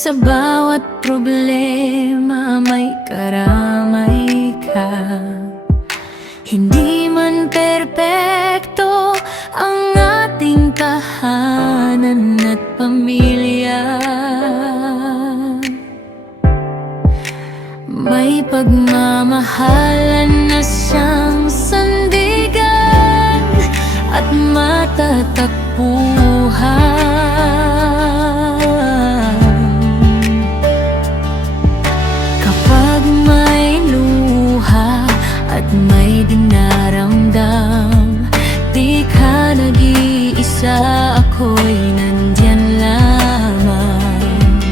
Sa bawat problema may karamay ka. Hindi man perpekto ang ating tahanan at pamilya. May pagmamahalan na siyang sandigan at matatakbuhan. Kapag may luha at may dinaramdam, di ka nag-iisa, ako'y nandyan lamang.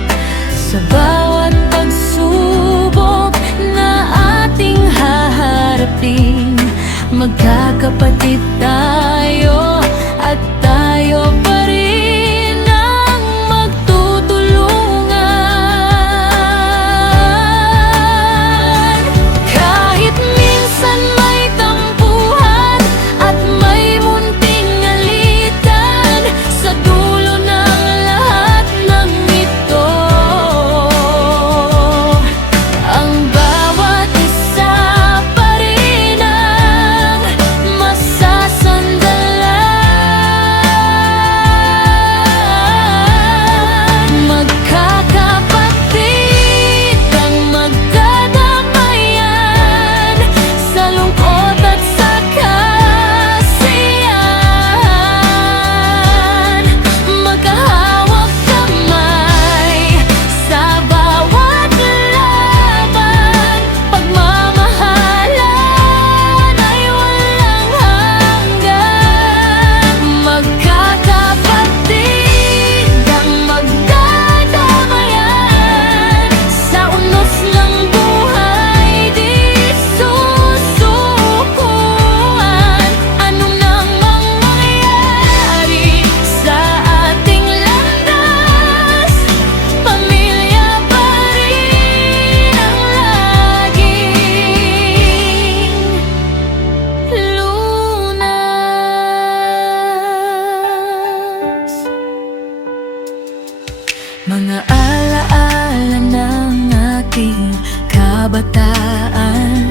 Sa bawat pagsubok na ating haharapin, magkakapatid tayo at tayo pa rin ang magtutulungan. Kahit minsan may tampuhan at may munting alitan, sa dulo ng lahat ng ito, ang bawat isa pa rin ang masasandalan. Magkakapatid ang magdadamayan sa lungkot at sa kasiyahan. Magkahawak kamay sa bawat laban, pagmamahalan ay walang hanggan. Magkakapatid ang magdadamayan sa unos ng buhay, di susukuan. Ano nang mangyari sa ating landas, pamilya pa rin ang laging lunas. Mga alaala ng aking kabataan,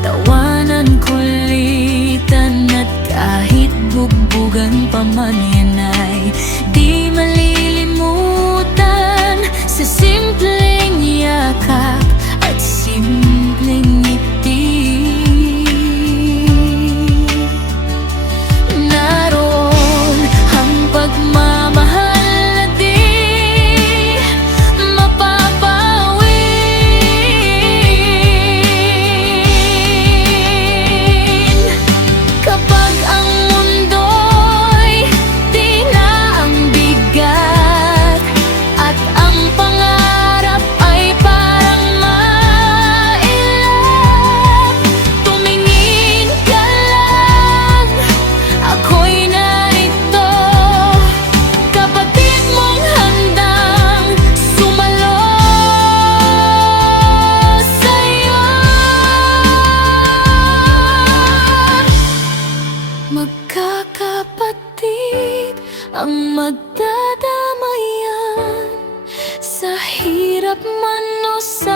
tawanan, kulitan at kahit bugbugan pa man, yan ay di malilimutan. Sa simpleng yakap at simpleng ngiti, naroon ang pagmamahal na di mapapawi. Kapag ang mundo'y tila ang bigat at ang pangarap ay parang mailap, tumingin ka lang, ako'y narito, kapatid mong handang sumalo sa'yo. Magkakapatid ang magdadamayan sa hirap man o sa